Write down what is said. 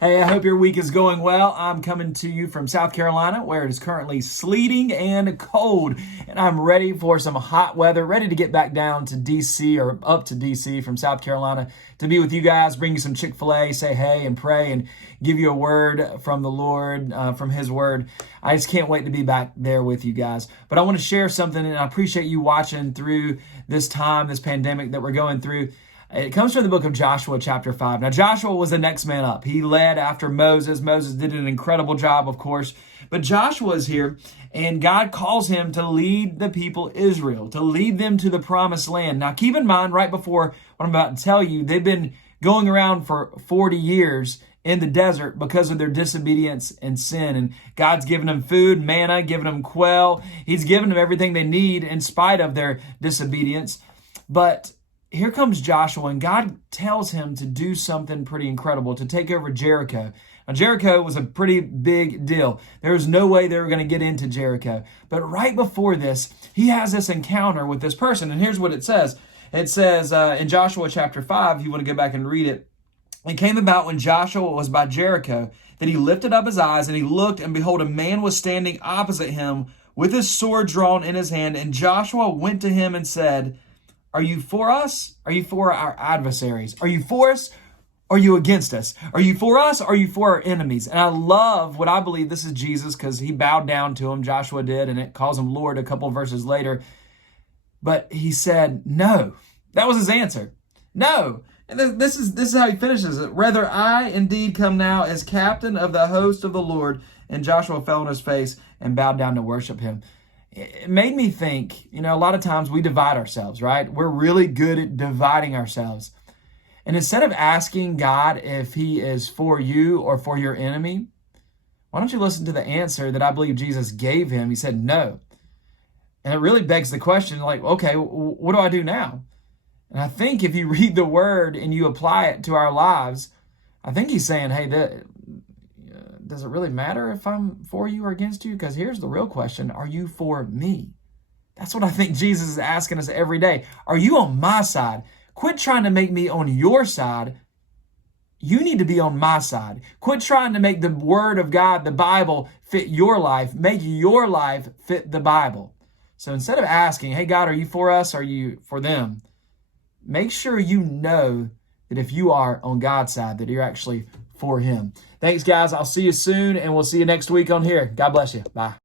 Hey, I hope your week is going well. I'm coming to you from South Carolina, where it is currently sleeting and cold, and I'm ready for some hot weather, ready to get back down to DC or up to DC from South Carolina to be with you guys, bring you some Chick-fil-A, say hey and pray and give you a word from the Lord, from His word. I just can't wait to be back there with you guys. But I want to share something, and I appreciate you watching through this time, this pandemic that we're going through. It comes from the book of Joshua, chapter 5. Now, Joshua was the next man up. He led after Moses. Moses did an incredible job, of course. But Joshua is here, and God calls him to lead the people Israel, to lead them to the promised land. Now, keep in mind, right before what I'm about to tell you, they've been going around for 40 years in the desert because of their disobedience and sin. And God's given them food, manna, given them quail. He's given them everything they need in spite of their disobedience. But here comes Joshua, and God tells him to do something pretty incredible, to take over Jericho. Now, Jericho was a pretty big deal. There was no way they were going to get into Jericho. But right before this, he has this encounter with this person. And here's what it says. It says in Joshua chapter 5, if you want to go back and read it, it came about when Joshua was by Jericho that he lifted up his eyes, and he looked, and behold, a man was standing opposite him with his sword drawn in his hand. And Joshua went to him and said, "Are you for us? Are you for our adversaries? Are you for us? Or are you against us? Are you for us? Or are you for our enemies?" And I love what I believe this is Jesus, because he bowed down to him, Joshua did, and it calls him Lord a couple of verses later. But he said, no. That was his answer. No. And this is how he finishes it. "Rather, I indeed come now as captain of the host of the Lord." And Joshua fell on his face and bowed down to worship him. It made me think, a lot of times we divide ourselves, right? We're really good at dividing ourselves. And instead of asking God if he is for you or for your enemy, why don't you listen to the answer that I believe Jesus gave him? He said, no. And it really begs the question, like, okay, what do I do now? And I think if you read the word and you apply it to our lives, I think he's saying, hey, does it really matter if I'm for you or against you? Because here's the real question. Are you for me? That's what I think Jesus is asking us every day. Are you on my side? Quit trying to make me on your side. You need to be on my side. Quit trying to make the word of God, the Bible, fit your life. Make your life fit the Bible. So instead of asking, hey, God, are you for us? Are you for them? Make sure you know that if you are on God's side, that you're actually for him. Thanks, guys. I'll see you soon, and we'll see you next week on here. God bless you. Bye.